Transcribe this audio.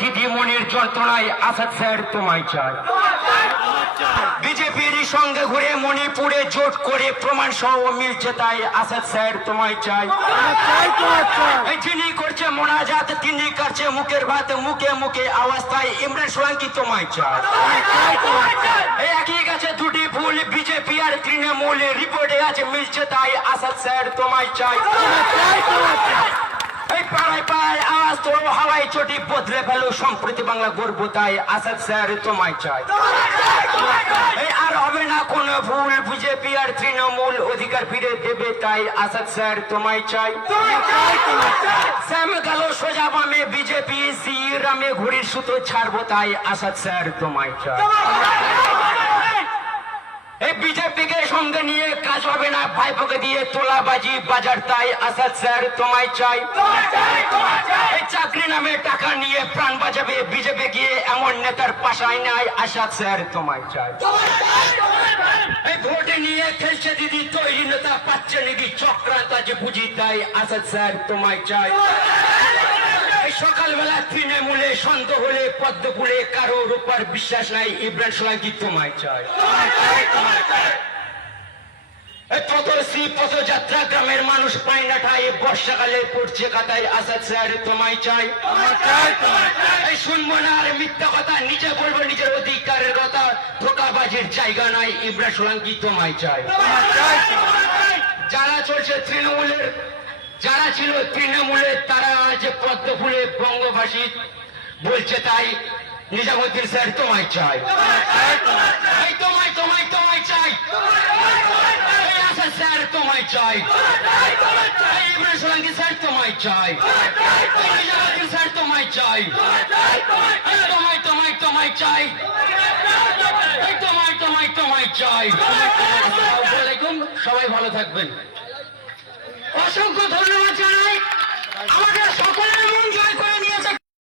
দিদিমণির যন্ত্রণায় আসাদ স্যার তোমায় চায়। বিজেপির সঙ্গে ঘুরে মণিপুরে জোট করে প্রমাণ সহ মিলছে তাই আসাদ স্যার তোমায় চাই। যিনি করছে মোনাজাত তিনি করছে মুখের ভাত, মুখে মুখে আওয়াজ তাই ইমরান সোলাঙ্কি তোমায় চায়। একই গাছে দুটি ফুল বিজেপি আর তৃণমূল রিপোর্টে আছে মিলছে তাই আসাদ স্যার তোমায় চাই। এই পাড়ায় পাড়ায় আওয়াজ তোলো হাওয়ায় চটি বদলে ফেলো সম্প্রতি বাংলা গর্ব তাই আসাদ স্যার তোমায় চাই। এই আর হবে না কোন ভুল বিজেপি আর তৃণমূল অধিকার ফিরে দেবে তাই আসাদ স্যার তোমায় চাই। শ্যাম গেল সোজা বামে বিজেপি শ্রীরামে ঘুড়ির সুতো ছাড়বো তাই আসাদ স্যার তোমায় চাই। এই বিজেপিকে সঙ্গে নিয়ে কাজ হবে না ভাইপোকে দিয়ে তোলাবাজি বাজার তাই আসাদ স্যার তোমায় চাই। এই চাকরি নামে টাকা নিয়ে প্রাণ বাঁচাবে বিজেপি গিয়ে এমন নেতার পাশায় নাই আসাদ স্যার তোমায় চাই। এই ভোটে নিয়ে খেলছে দিদি তৈরি নেতা পাচ্ছে নিদি চক্রান্ত আছে বুঝি তাই আসাদ স্যার তোমায় চাই। সকালবেলা তৃণমূলে সন্দেহ হলে পদ্মপুরে কারোর উপর বিশ্বাস নাই ইমরান সোলাঙ্কি তোমায় চাই। পথযাত্রা গ্রামের মানুষ পায় না ঠাই বর্ষাকালে পড়ছে কাতায় আসাদ স্যার তোমায় চাই। এই শুনবো না আর মিথ্যা কথা নিজে বলবো নিজের অধিকারের কথা ধোকাবাজির জায়গা নাই ইমরান সোলাঙ্কি তোমায় চাই। যারা চলছে তৃণমূলের যারা ছিল তৃণমূলে তারা আজ পদ্মফুলে বঙ্গভাষী বলছে তাই নিজামুদ্দিন স্যার তোমায় চাই। তোমায় তোমায় তোমায় চাই আসাদ স্যার তোমায় চাই। ইমরান সোলাঙ্কি স্যার তোমায় চাই। নিজামুদ্দিন স্যার তোমায় চাই। তোমায় তোমায় তোমায় চাই। তোমায় তোমায় তোমায় চাই। আসসালামু আলাইকুম, সবাই ভালো থাকবেন। অসংখ্য